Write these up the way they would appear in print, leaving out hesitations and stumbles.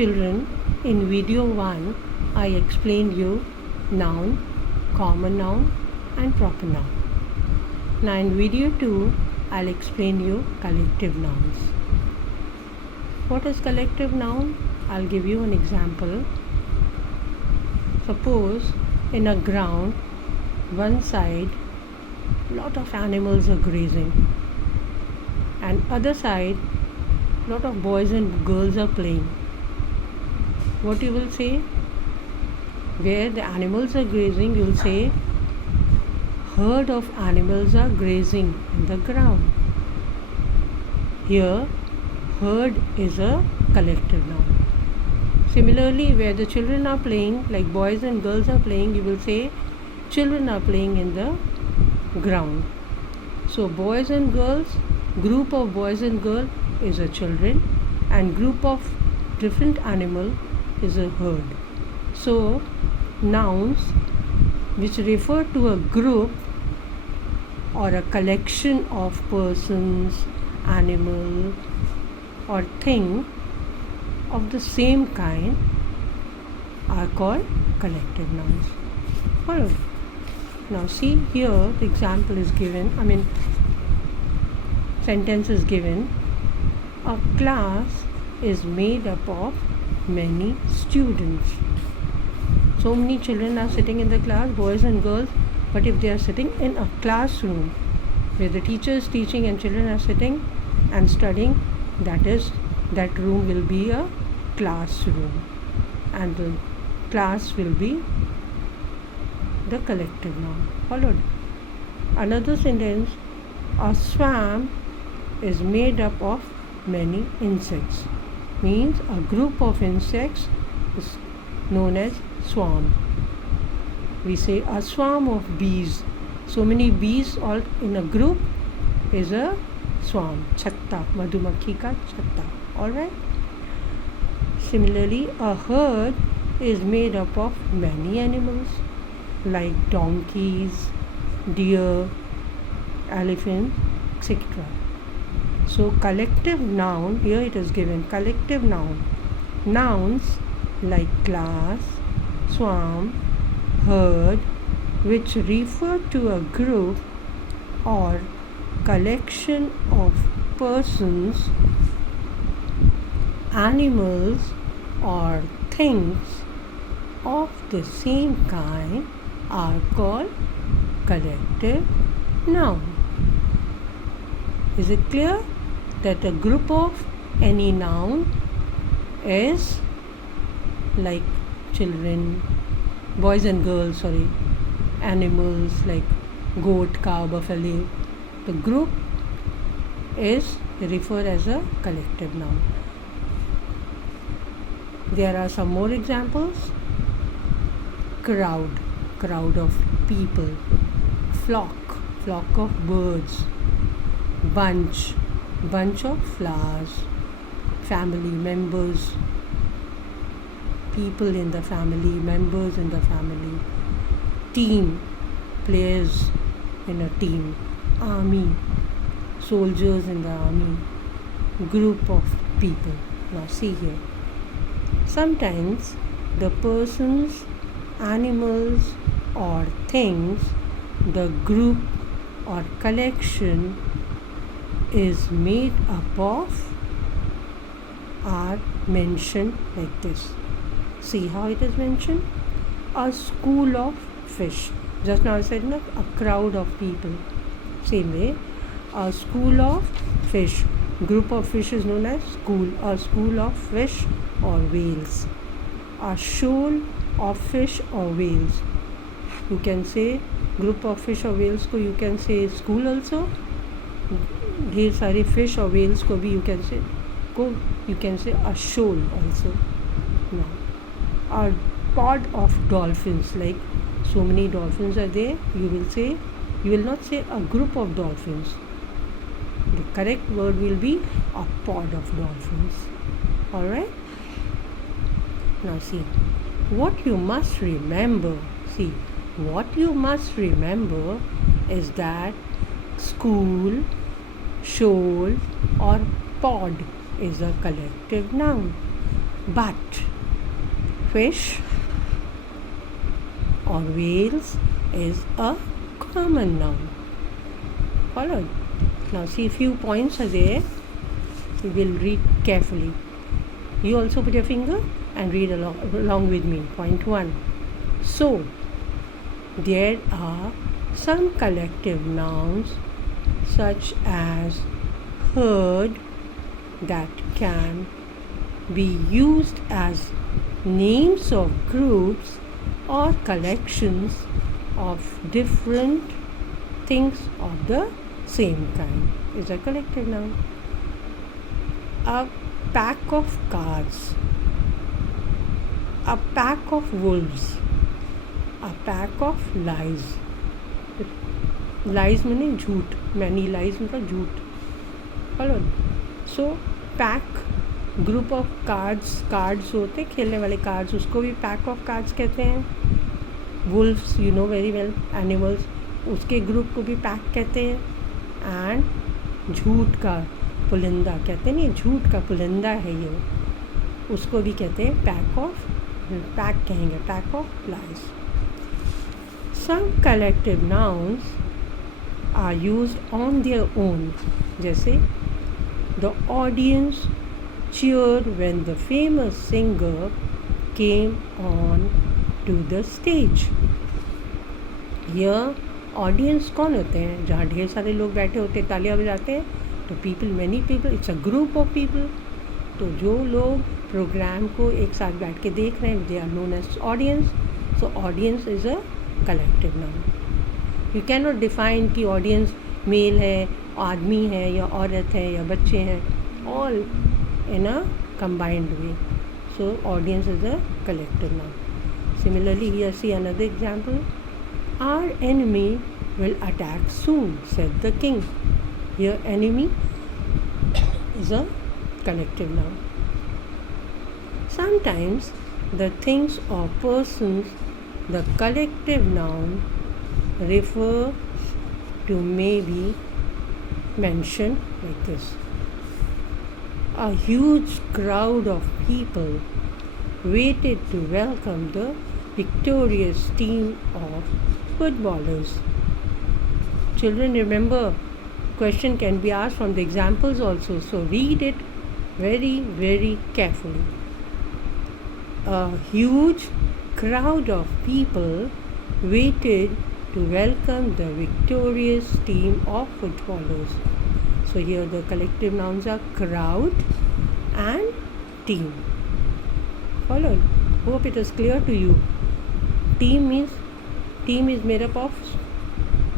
Children, in video 1, I explained you noun, common noun and proper noun. Now in video 2, I'll explain you collective nouns. What is collective noun? I'll give you an example. Suppose in a ground, one side, lot of animals are grazing, and other side, lot of boys and girls are playing. What you will say? Where the animals are grazing, you will say herd of animals are grazing in the ground. Here, herd is a collective noun. Similarly, where the children are playing, like boys and girls are playing, you will say children are playing in the ground. So boys and girls, group of boys and girls is a children, and group of different animal is a herd. So nouns which refer to a group or a collection of persons, animal or thing of the same kind are called collective nouns. Follow. Now see here, the example is given, sentence is given. A class is made up of many students. So many children are sitting in the class, boys and girls, but if they are sitting in a classroom where the teacher is teaching and children are sitting and studying, that room will be a classroom, and the class will be the collective noun. Followed. Another sentence, a swarm is made up of many insects. Means a group of insects is known as swarm. We say a swarm of bees. So many bees all in a group is a swarm. Chatta, madhumakhi ka chatta. Alright. Similarly, a herd is made up of many animals like donkeys, deer, elephant, etc. So collective noun, here it is given collective noun. Nouns like class, swarm, herd, which refer to a group or collection of persons, animals or things of the same kind are called collective noun. Is it clear that a group of any noun is like children, boys and girls, animals like goat, cow, buffalo. The group is referred as a collective noun. There are some more examples. Crowd of people. Flock of birds. Bunch of flowers. Family members, people in the family, members in the family. Team, players in a team. Army, soldiers in the army. Group of people. Now see here. Sometimes the persons, animals or things, the group or collection is made up of are mentioned like this. See how it is mentioned? A school of fish. Just now I said a crowd of people. Same way, a school of fish. Group of fish is known as school. A school of fish or whales. A shoal of fish or whales. You can say group of fish or whales को you can say school also. ढेर सारे fish or whales को भी you can say a shoal also. Now, a pod of dolphins, like so many dolphins are there, you will not say a group of dolphins. The correct word will be a pod of dolphins. Alright? Now see, what you must remember is that school, shoal or pod is a collective noun. But fish or whales is a common noun. Followed? Now see, few points are there. We will read carefully. You also put your finger and read along with me. Point 1. So, there are some collective nouns such as herd that can be used as names of groups or collections of different things of the same kind. Is a collective noun. A pack of cards, a pack of wolves, a pack of lies. Lies meaning झूठ. Many lies मतलब झूठ. Followed? So pack, group of cards, cards होते खेलने वाले cards, उसको भी pack of cards कहते हैं. Wolves, you know very well, animals, उसके group को भी pack कहते हैं. And झूठ का पुलिंदा कहते हैं, नहीं झूठ का पुलिंदा है ये, उसको भी कहते हैं पैक कहेंगे, pack of lies. Some collective nouns are used on their own, जैसे the audience cheered when the famous singer came on to the stage. Here audience कौन होते हैं? जहाँ ढेर सारे लोग बैठे होते हैं, तालियां बजाते हैं, तो people, many people, it's a group of people. तो जो लोग प्रोग्राम को एक साथ बैठ के देख रहे हैं, they are known as audience. So audience is a collective noun. You can not define कि ऑडियंस मेल है, आदमी है, या औरत है, या बच्चे हैं. All in a combined way. So audience is a collective noun. Similarly, here see another example. Our enemy will attack soon, said the king. Here enemy is a collective noun. Sometimes the things or persons, the collective noun refer to may be mentioned like this. A huge crowd of people waited to welcome the victorious team of footballers. Children, remember, question can be asked from the examples also, so read it very, very carefully. A huge crowd of people waited to welcome the victorious team of footballers. So here the collective nouns are crowd and team. Followed? Hope it is clear to you. Team is made up of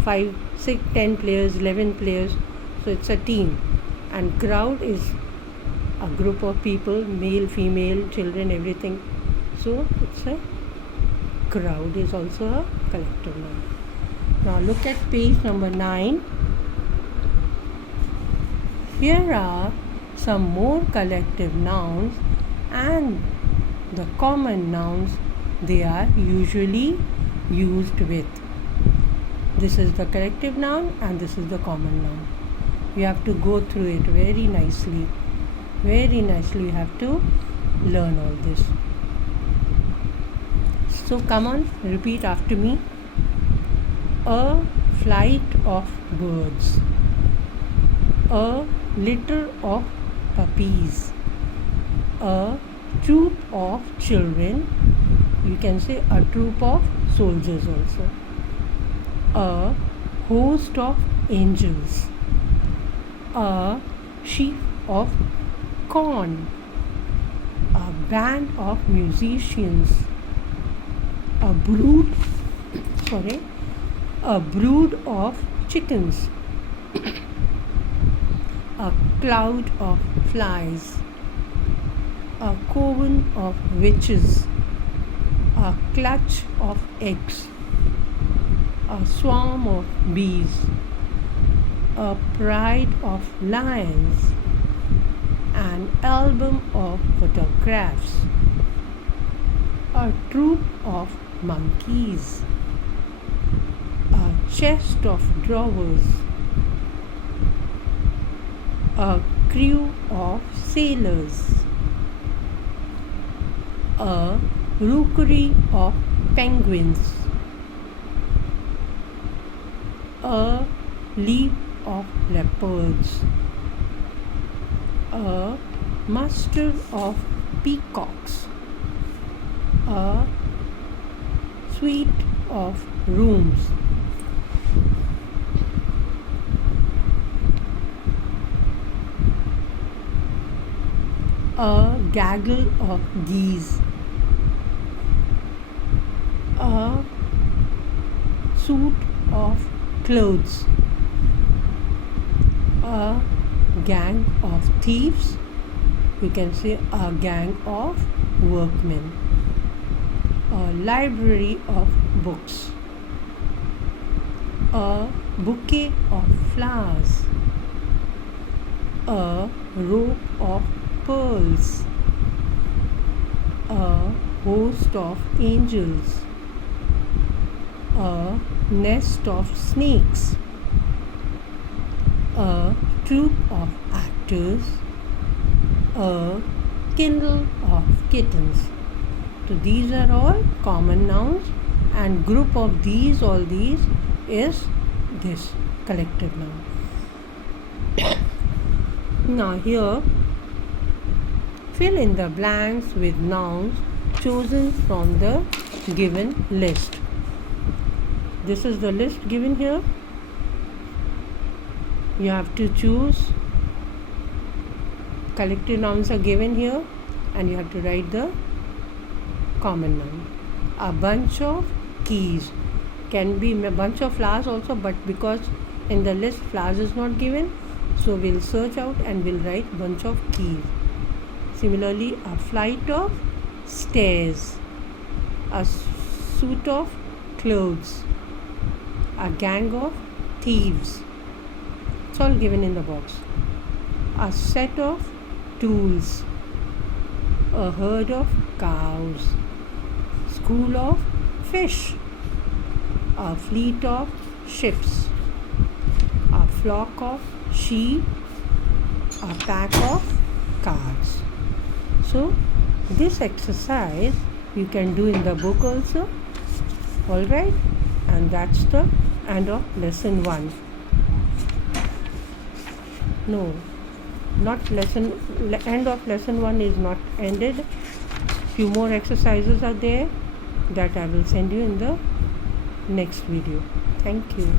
5, 6, 10 players, 11 players. So it's a team. And crowd is a group of people, male, female, children, everything. So it's a crowd is also a collective noun. Now look at page number 9. Here are some more collective nouns and the common nouns they are usually used with. This is the collective noun and this is the common noun. You have to go through it very nicely. Very nicely you have to learn all this. So come on, repeat after me. A flight of birds. A litter of puppies. A troop of children. You can say a troop of soldiers also. A host of angels. A sheaf of corn. A band of musicians. A brood of chickens. A cloud of flies, a coven of witches, a clutch of eggs, a swarm of bees, a pride of lions, an album of photographs, a troop of monkeys, a chest of drawers, a crew of sailors, A rookery of penguins. A leap of leopards. A muster of peacocks. A suite of rooms. A gaggle of geese. A suit of clothes. A gang of thieves. You can say a gang of workmen. A library of books. A bouquet of flowers. A rope of pearls. A host of angels. A nest of snakes. A troupe of actors. A kennel of kittens. So these are all common nouns, and group of all these is this collective noun. Now here, fill in the blanks with nouns chosen from the given list. This is the list given here. You have to choose. Collective nouns are given here, and you have to write the common noun. A bunch of keys. Can be a bunch of flowers also, but because in the list flowers is not given, so we'll search out and we'll write bunch of keys. Similarly, a flight of stairs. A suit of clothes. A gang of thieves. It's all given in the box. A set of tools. A herd of cows. School of fish. A fleet of ships. A flock of sheep. A pack of cards. So this exercise you can do in the book also. Alright, and that's the end of lesson 1. No, not lesson, end of lesson 1 is not ended. Few more exercises are there that I will send you in the next video. Thank you.